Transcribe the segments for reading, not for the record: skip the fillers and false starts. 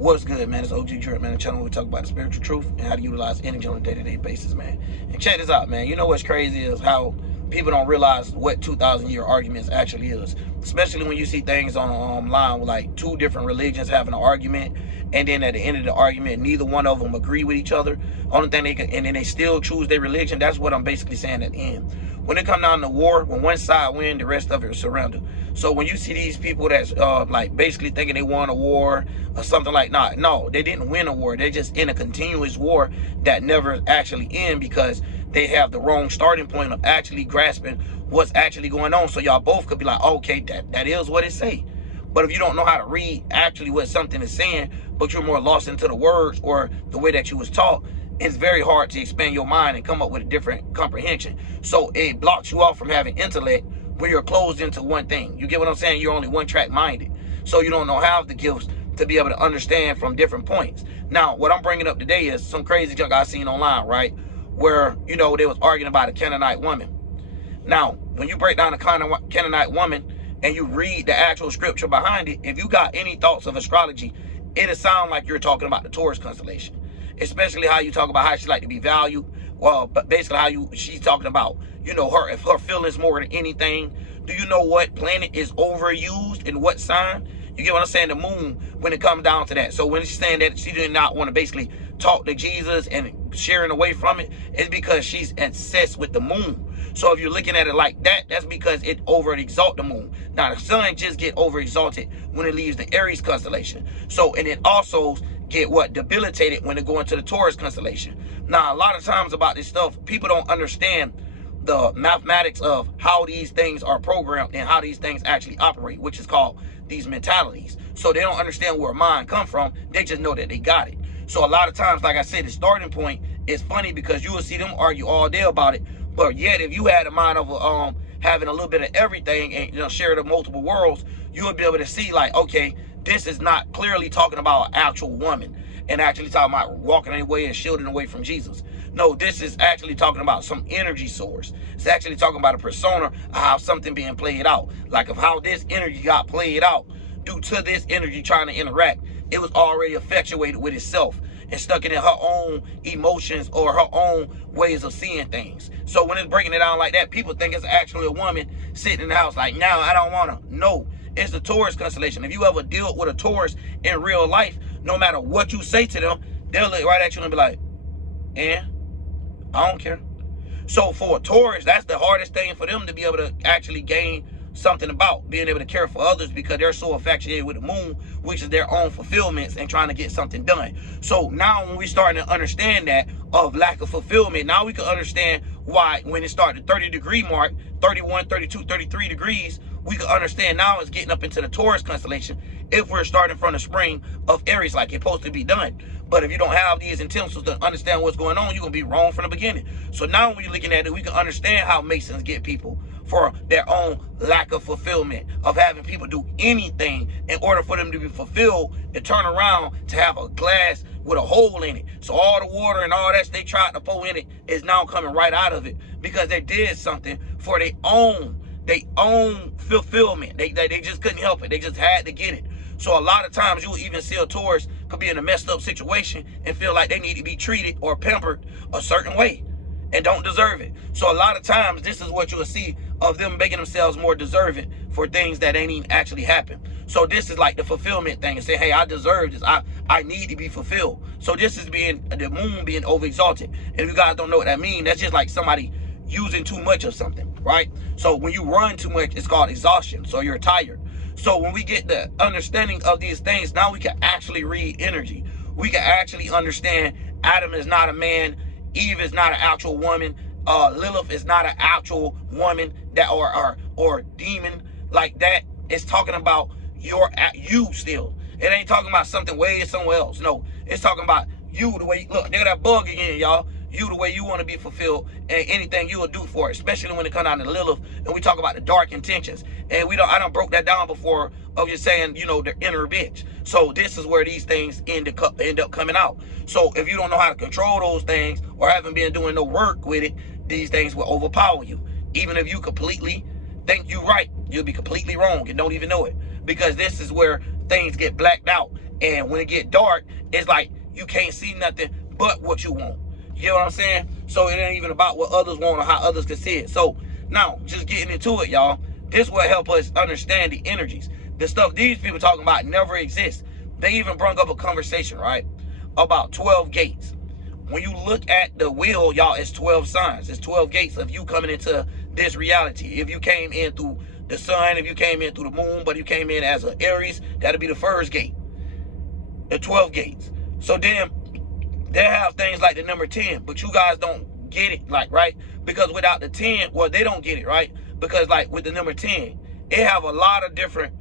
What's good, man? It's OG Drip, man. The channel where we talk about the spiritual truth and how to utilize energy on a day-to-day basis, man. And check this out, man. You know what's crazy is how people don't realize what 2,000-year arguments actually is. Especially when you see things online with like two different religions having an argument, and then at the end of the argument, neither one of them agree with each other. Only thing they can, and then they still choose their religion. That's what I'm basically saying at the end. When it comes down to war, when one side wins, the rest of it is surrendered. So when you see these people that's like basically thinking they won a war or something like that, no, they didn't win a war. They're just in a continuous war that never actually ends because they have the wrong starting point of actually grasping what's actually going on. So y'all both could be like, okay, that is what it say. But if you don't know how to read actually what something is saying, but you're more lost into the words or the way that you was taught, it's very hard to expand your mind and come up with a different comprehension. So it blocks you off from having intellect where you're closed into one thing. You get what I'm saying? You're only one track minded. So you don't know how the gifts to be able to understand from different points. Now, what I'm bringing up today is some crazy junk I seen online, right? Where, you know, they was arguing about a Canaanite woman. Now, when you break down a Canaanite woman and you read the actual scripture behind it, if you got any thoughts of astrology, it'll sound like you're talking about the Taurus constellation. Especially how you talk about how she like to be valued. Well, but basically how she's talking about, you know, her feelings more than anything. Do you know what planet is overused in what sign? You get what I'm saying? The moon, when it comes down to that. So when she's saying that she did not want to basically talk to Jesus and sharing away from it, it's because she's obsessed with the moon. So if you're looking at it like that, that's because it over-exalts the moon. Now, the sun just get over-exalted when it leaves the Aries constellation. So, and it also get what? Debilitated when it go into the Taurus constellation. Now, a lot of times about this stuff, people don't understand the mathematics of how these things are programmed and how these things actually operate, which is called these mentalities. So they don't understand where mind come from. They just know that they got it. So a lot of times, like I said, the starting point is funny because you will see them argue all day about it. But yet, if you had a mind of having a little bit of everything and, you know, share the multiple worlds, you would be able to see like, okay, this is not clearly talking about an actual woman and actually talking about walking away and shielding away from Jesus. No, this is actually talking about some energy source. It's actually talking about a persona of how something being played out. Like of how this energy got played out due to this energy trying to interact. It was already effectuated with itself and stuck it in her own emotions or her own ways of seeing things. So when it's breaking it down like that, people think it's actually a woman sitting in the house like, no, I don't want to. No, it's the Taurus constellation. If you ever deal with a Taurus in real life, no matter what you say to them, they'll look right at you and be like, I don't care. So for a Taurus, that's the hardest thing for them to be able to actually gain something about, being able to care for others, because they're so infatuated with the moon, which is their own fulfillments and trying to get something done. So now when we starting to understand that of lack of fulfillment, now we can understand why when it started 30-degree mark, 31, 32, 33 degrees, we can understand now it's getting up into the Taurus constellation if we're starting from the spring of Aries like it's supposed to be done. But if you don't have these intentions to understand what's going on, you're going to be wrong from the beginning. So now when you're looking at it, we can understand how Masons get people for their own lack of fulfillment, of having people do anything in order for them to be fulfilled, to turn around to have a glass with a hole in it. So all the water and all that they tried to pour in it is now coming right out of it because they did something for their own fulfillment. They just couldn't help it. They just had to get it. So a lot of times you'll even see a Taurus could be in a messed up situation and feel like they need to be treated or pampered a certain way and don't deserve it. So a lot of times this is what you'll see of them making themselves more deserving for things that ain't even actually happen. So this is like the fulfillment thing and say, hey, I deserve this. I need to be fulfilled. So this is being the moon being overexalted. And if you guys don't know what that means, that's just like somebody using too much of something, right? So when you run too much, it's called exhaustion. So you're tired. So when we get the understanding of these things, now we can actually read energy. We can actually understand Adam is not a man, Eve is not an actual woman, Lilith is not an actual woman that or demon like that. It's talking about you still. It ain't talking about something way somewhere else. No, it's talking about you the way. Look, there that bug again, y'all. You the way you want to be fulfilled, and anything you will do for it, especially when it comes down to Lilith, and we talk about the dark intentions. And I done broke that down before of just saying, you know, the inner bitch. So this is where these things end up coming out. So if you don't know how to control those things or haven't been doing no work with it, these things will overpower you. Even if you completely think you're right, you'll be completely wrong and don't even know it. Because this is where things get blacked out And when it get dark, it's like you can't see nothing but what you want. You get what I'm saying? So it ain't even about what others want or how others can see it. So now, just getting into it, y'all, this will help us understand the energies. The stuff these people talking about never exists. They even brought up a conversation, right, about 12 gates. When you look at the wheel, y'all, it's 12 signs. It's 12 gates of you coming into this reality. If you came in through the sun, if you came in through the moon, but you came in as an Aries, that'll be the first gate. The 12 gates. So then they have things like the number 10, but you guys don't get it, like, right? Because without the 10, well, they don't get it, right? Because like with the number 10, it have a lot of different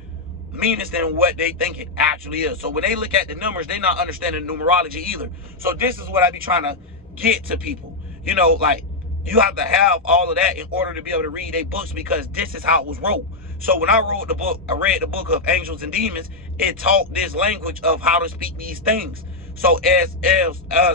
meanings than what they think it actually is. So when they look at the numbers, they not understanding numerology either. So this is what I be trying to get to people. You know, like, you have to have all of that in order to be able to read their books, because this is how it was wrote. So when I wrote the book, I read the book of Angels and Demons, it taught this language of how to speak these things. So as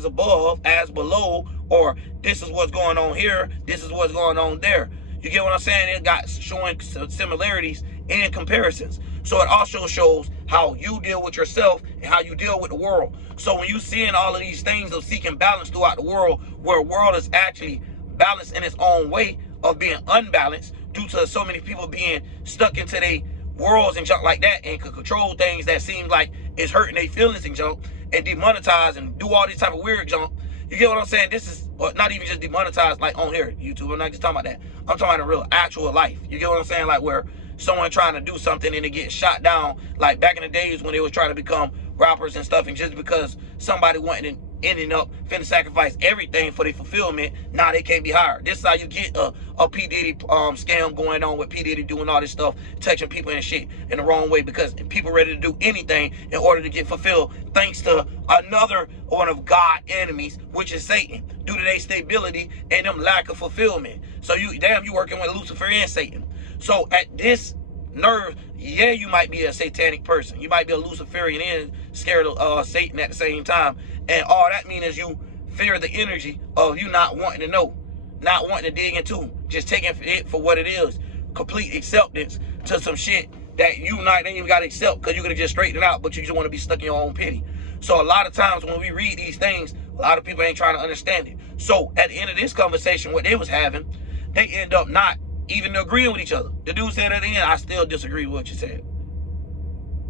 above, as below, or this is what's going on here, this is what's going on there. You get what I'm saying? It got showing similarities and comparisons. So it also shows how you deal with yourself and how you deal with the world. So when you seeing all of these things of seeking balance throughout the world, where the world is actually balanced in its own way of being unbalanced due to so many people being stuck into their worlds and junk like that, and could control things that seem like it's hurting their feelings and junk, and demonetize and do all these type of weird junk. You get what I'm saying? This is not even just demonetized like on here, YouTube. I'm not just talking about that. I'm talking about in real, actual life. You get what I'm saying? Like where someone trying to do something and it gets shot down, like back in the days when they was trying to become rappers and stuff, and just because somebody wanted ending up finna sacrifice everything for their fulfillment, now they can't be hired. This is how you get a P. Diddy scam going on, with P. Diddy doing all this stuff, touching people and shit in the wrong way, because people ready to do anything in order to get fulfilled, thanks to another one of God's enemies, which is Satan, due to their stability and them lack of fulfillment. So you working with Lucifer and Satan. So at this nerve, yeah, you might be a satanic person. You might be a Luciferian and scared of Satan at the same time. And all that means is you fear the energy of you not wanting to know, not wanting to dig into, just taking it for what it is. Complete acceptance to some shit that you ain't even got to accept, because you could have just straightened it out, but you just want to be stuck in your own pity. So a lot of times when we read these things, a lot of people ain't trying to understand it. So at the end of this conversation, what they was having, they end up not even agreeing with each other. The dude said at the end, I still disagree with what you said.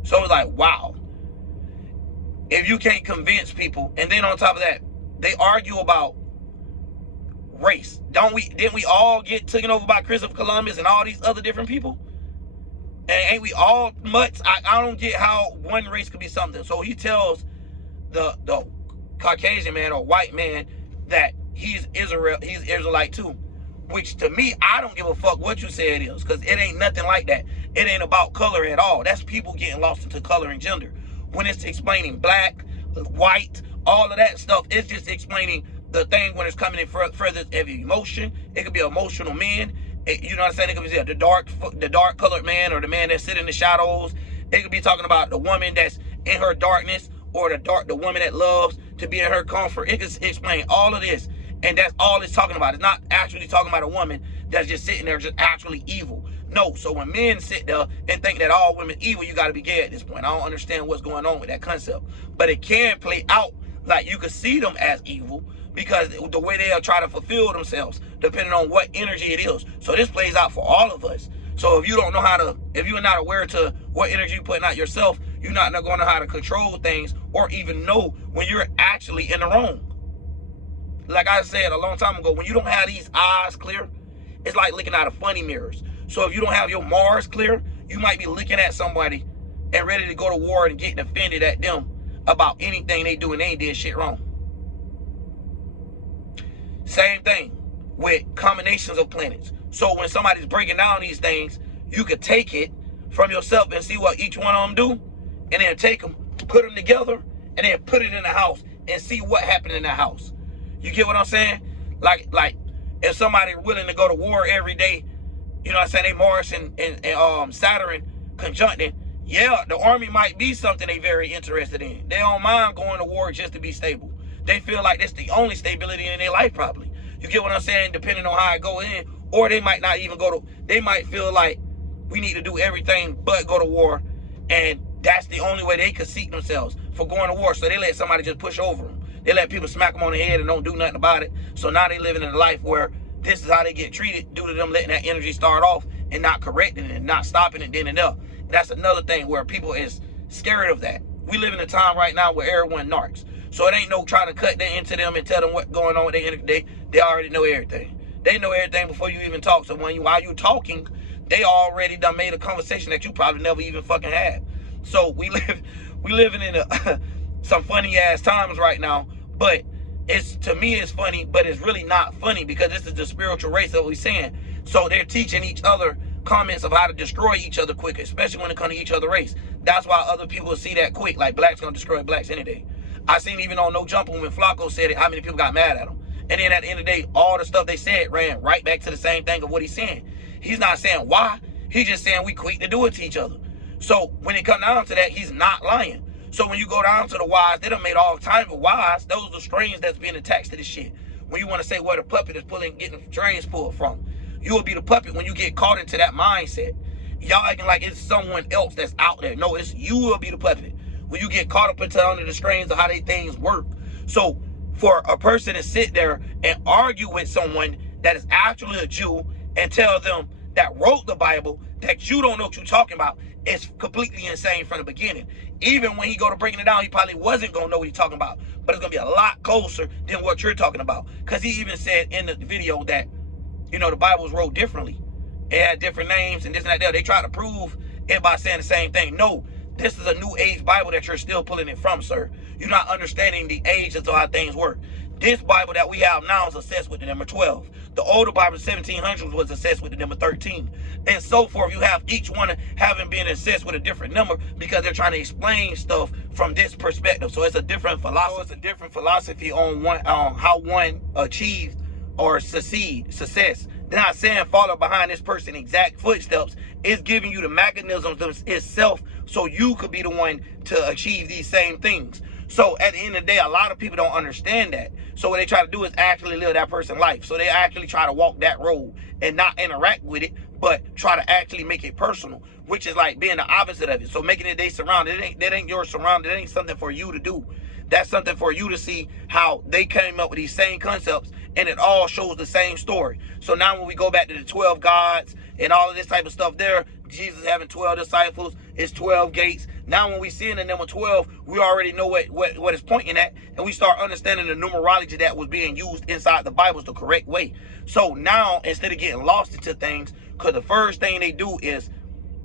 So it's like, wow. If you can't convince people, and then on top of that, they argue about race. Didn't we all get taken over by Christopher Columbus and all these other different people? And ain't we all mutts? I don't get how one race could be something. So he tells the Caucasian man or white man that he's Israelite too. Which to me, I don't give a fuck what you say it is, because it ain't nothing like that. It ain't about color at all. That's people getting lost into color and gender. When it's explaining black, white, all of that stuff, it's just explaining the thing when it's coming in further of emotion. It could be an emotional man. You know what I'm saying? It could be the dark colored man, or the man that's sitting in the shadows. It could be talking about the woman that's in her darkness, or the woman that loves to be in her comfort. It could explain all of this. And that's all it's talking about. It's not actually talking about a woman that's just sitting there just actually evil. No. So when men sit there and think that all women evil, you got to be gay at this point. I don't understand what's going on with that concept. But it can play out like you could see them as evil, because the way they'll try to fulfill themselves, depending on what energy it is. So this plays out for all of us. So if you don't know if you're not aware to what energy you're putting out yourself, you're not going to know how to control things, or even know when you're actually in the wrong. Like I said a long time ago, when you don't have these eyes clear, it's like looking out of funny mirrors. So if you don't have your Mars clear, you might be looking at somebody and ready to go to war and getting offended at them about anything they do, and they ain't did shit wrong. Same thing with combinations of planets. So when somebody's breaking down these things, you could take it from yourself and see what each one of them do, and then take them, put them together, and then put it in the house and see what happened in the house. You get what I'm saying? Like if somebody willing to go to war every day, you know what I'm saying, they Mars and Saturn conjuncting, yeah, the army might be something they very interested in. They don't mind going to war just to be stable. They feel like that's the only stability in their life, probably. You get what I'm saying? Depending on how it go in. Or they might not even they might feel like we need to do everything but go to war, and that's the only way they could seek themselves for going to war. So they let somebody just push over them. They let people smack them on the head and don't do nothing about it. So now they living in a life where this is how they get treated due to them letting that energy start off and not correcting it and not stopping it then and there. And that's another thing where people is scared of that. We live in a time right now where everyone narcs. So it ain't no trying to cut that into them and tell them what's going on with their energy. They already know everything. They know everything before you even talk. So while you talking, they already done made a conversation that you probably never even fucking had. So we living in some funny ass times right now. But to me it's funny, but it's really not funny because this is the spiritual race that we're saying. So they're teaching each other comments of how to destroy each other quick, especially when it comes to each other race. That's why other people see that quick, like blacks gonna destroy blacks any day. I seen even on No Jumper when Flacco said it, how many people got mad at him. And then at the end of the day, all the stuff they said ran right back to the same thing of what he's saying. He's not saying why, he's just saying we quick to do it to each other. So when it comes down to that, he's not lying. So when you go down to the whys, they done made all time of whys. Those are the strings that's being attached to this shit. When you want to say where the puppet is getting strings pulled from, you will be the puppet when you get caught into that mindset. Y'all acting like it's someone else that's out there. No, it's you will be the puppet when you get caught up into under the strings of how they things work. So for a person to sit there and argue with someone that is actually a Jew and tell them that wrote the Bible that you don't know what you're talking about, it's completely insane from the beginning. Even when he go to breaking it down, he probably wasn't going to know what he's talking about. But it's going to be a lot closer than what you're talking about. Because he even said in the video that, you know, the Bible was wrote differently. It had different names and this and that. They try to prove it by saying the same thing. No, this is a new age Bible that you're still pulling it from, sir. You're not understanding the age of how things work. This Bible that we have now is assessed with the number 12. The older Bible, 1700s, was assessed with the number 13. And so forth. You have each one having been assessed with a different number because they're trying to explain stuff from this perspective. So it's a different philosophy. So it's a different philosophy on how one achieved or success. They're not saying follow behind this person's exact footsteps. It's giving you the mechanisms itself so you could be the one to achieve these same things. So at the end of the day, a lot of people don't understand that. So what they try to do is actually live that person's life. So they actually try to walk that road and not interact with it, but try to actually make it personal, which is like being the opposite of it. So making it they surrounded, that ain't your surrounded. That ain't something for you to do. That's something for you to see how they came up with these same concepts, and it all shows the same story. So now when we go back to the 12 gods and all of this type of stuff there, Jesus having 12 disciples, it's 12 gates. Now when we see in the number 12, we already know what it's pointing at, and we start understanding the numerology that was being used inside the Bible is the correct way. So now, instead of getting lost into things, because the first thing they do is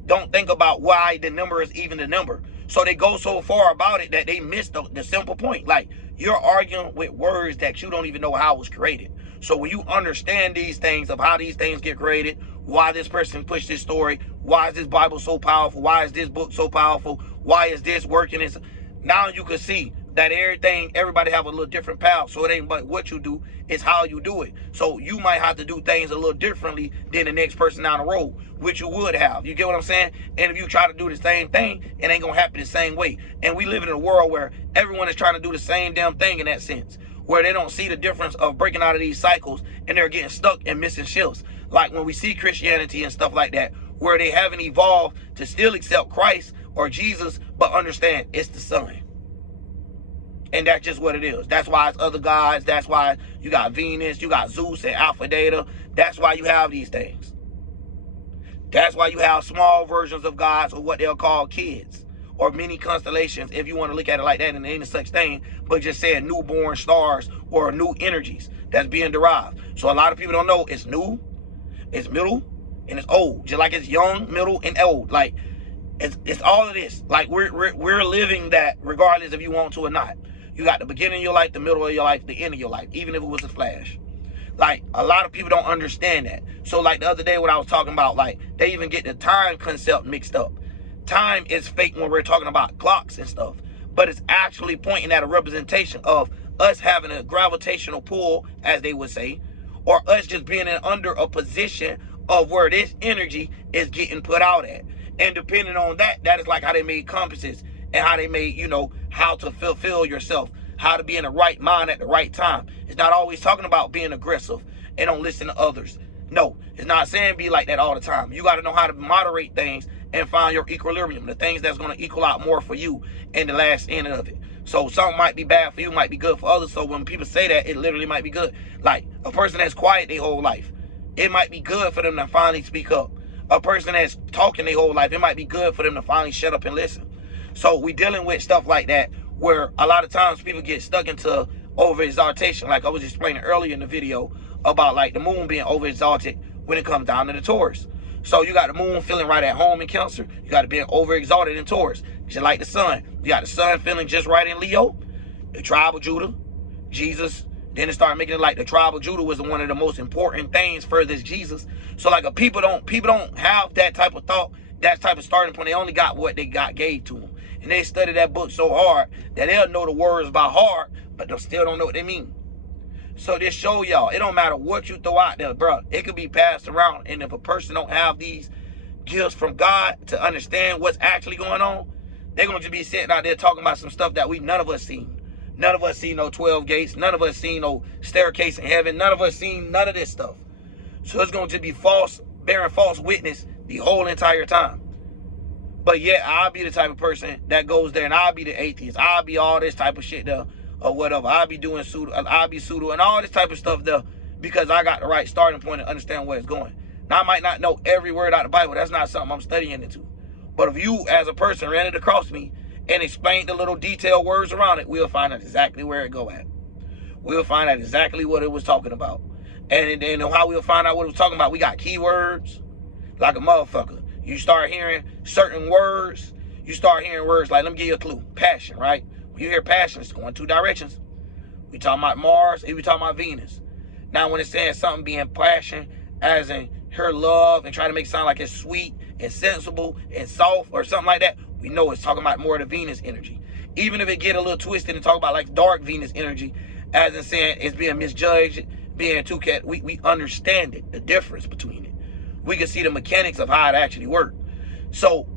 don't think about why the number is even the number. So they go so far about it that they miss the simple point. Like, you're arguing with words that you don't even know how it was created. So when you understand these things of how these things get created, why this person pushed this story, why is this Bible so powerful, why is this book so powerful, why is this working, now you can see that everybody have a little different path. So it ain't but what you do, it's how you do it. So you might have to do things a little differently than the next person down the road, which you would have. You get what I'm saying? And if you try to do the same thing, it ain't gonna happen the same way. And we live in a world where everyone is trying to do the same damn thing in that sense, where they don't see the difference of breaking out of these cycles and they're getting stuck and missing shifts. Like when we see Christianity and stuff like that, where they haven't evolved to still accept Christ or Jesus, but understand it's the Son. And that's just what it is. That's why it's other gods. That's why you got Venus, you got Zeus and Alpha Data. That's why you have these things. That's why you have small versions of gods, or what they'll call kids, or mini constellations, if you want to look at it like that. And there ain't such thing, but just saying newborn stars or new energies that's being derived. So a lot of people don't know it's new, it's middle, and it's old. Just like it's young, middle, and old. Like it's all of this. Like we're living that regardless if you want to or not. You got the beginning of your life, the middle of your life, the end of your life, even if it was a flash. Like, a lot of people don't understand that. So, like, the other day when I was talking about, like, they even get the time concept mixed up. Time is fake when we're talking about clocks and stuff. But it's actually pointing at a representation of us having a gravitational pull, as they would say, or us just being under a position of where this energy is getting put out at. And depending on that, that is like how they made compasses and how they made, you know, how to fulfill yourself, how to be in the right mind at the right time. It's not always talking about being aggressive and don't listen to others. No, it's not saying be like that all the time. You got to know how to moderate things and find your equilibrium, the things that's going to equal out more for you in the last end of it. So something might be bad for you, might be good for others. So when people say that, it literally might be good. Like a person that's quiet their whole life, it might be good for them to finally speak up. A person that's talking their whole life, it might be good for them to finally shut up and listen. So we dealing with stuff like that, where a lot of times people get stuck into over-exaltation. Like I was explaining earlier in the video about like the moon being over-exalted when it comes down to the Taurus. So you got the moon feeling right at home in Cancer. You got it being over-exalted in Taurus. Just like the sun. You got the sun feeling just right in Leo, the tribe of Judah, Jesus. Then it started making it like the tribe of Judah was one of the most important things for this Jesus. So like people don't have that type of thought, that type of starting point. They only got what they got gave to them. And they study that book so hard that they'll know the words by heart, but they still don't know what they mean. So this show y'all, it don't matter what you throw out there, bro. It could be passed around. And if a person don't have these gifts from God to understand what's actually going on, they're going to be sitting out there talking about some stuff that none of us seen. None of us seen no 12 gates. None of us seen no staircase in heaven. None of us seen none of this stuff. So it's going to be false, bearing false witness the whole entire time. But yet I'll be the type of person that goes there and I'll be the atheist. I'll be all this type of shit there or whatever. I'll be doing pseudo, I'll be pseudo and all this type of stuff there because I got the right starting point and understand where it's going. Now I might not know every word out of the Bible. That's not something I'm studying into. But if you, as a person, ran it across me and explained the little detailed words around it, we'll find out exactly where it go at. We'll find out exactly what it was talking about. And then how we'll find out what it was talking about, we got keywords like a motherfucker. You start hearing certain words. You start hearing words like, let me give you a clue. Passion, right? When you hear passion, it's going two directions. We talking about Mars and we talking about Venus. Now, when it's saying something being passion, as in her love and trying to make it sound like it's sweet and sensible and soft or something like that, we know it's talking about more of the Venus energy. Even if it get a little twisted and talk about like dark Venus energy, as in saying it's being misjudged, being too cat, we understand it, the difference between it. We can see the mechanics of how it actually works. So